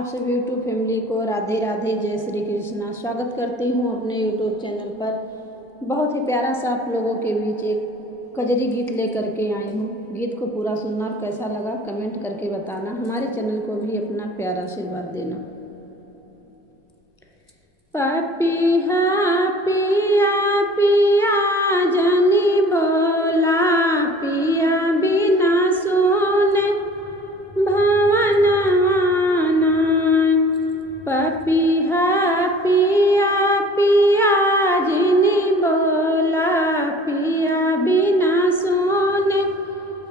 आप सभी YouTube family को राधे राधे, जय श्री कृष्णा। स्वागत करती हूँ अपने यूट्यूब चैनल पर। बहुत ही प्यारा सा आप लोगों के बीच एक कजरी गीत लेकर के आई हूँ। गीत को पूरा सुनना और कैसा लगा कमेंट करके बताना। हमारे चैनल को भी अपना प्यारा आशीर्वाद देना। पपिहा पिया पिया जनी बोला, पिया बिना सोने भवन आना। पपिहा पिया पिया जनी बोला, पिया बिना सोने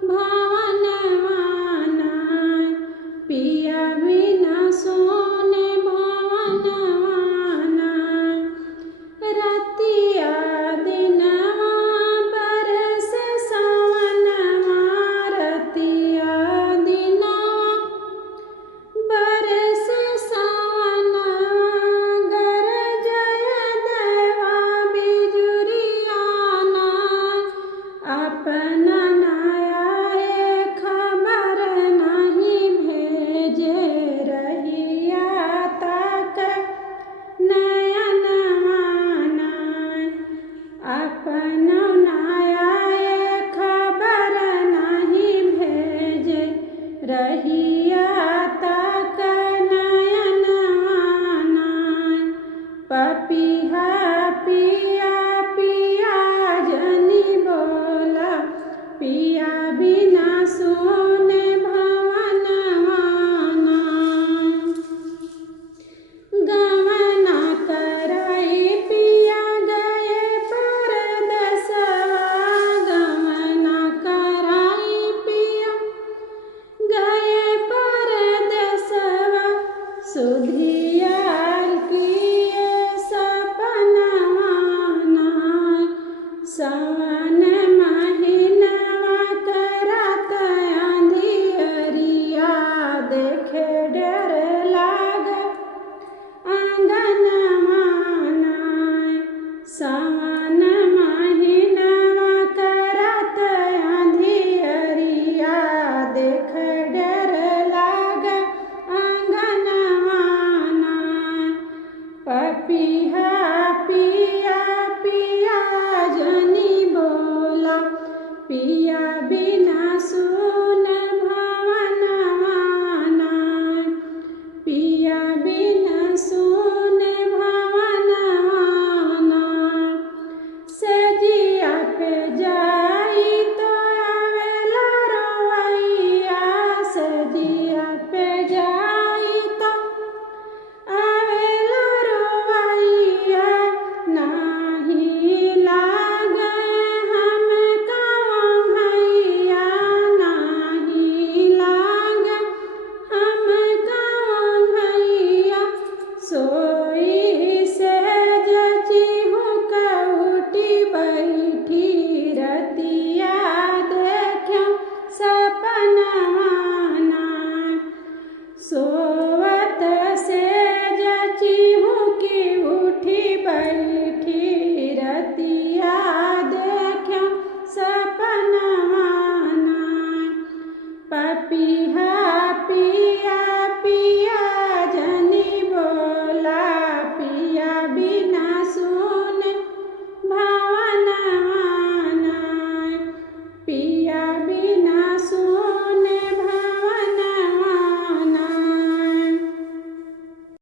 भवन आना। पिया बिना सोने भवन आना। रतिया दिनवा बरस सावनवा, रतिया दिनवा बरस सावनवा। गरजय देवा बिजुरियाना, अपना नाया खबर नहीं भेजे। रहिया तक नयन माना, अपना नाया खबर नहीं भेजे। रहिया तक नयन माना। पपिहा पिया पिया जनी बोला, पिया बिना सोने भवन आना। गमना कराई पिया गए परदेसवा, गमना कराई पिया गए परदेसवा। सुधी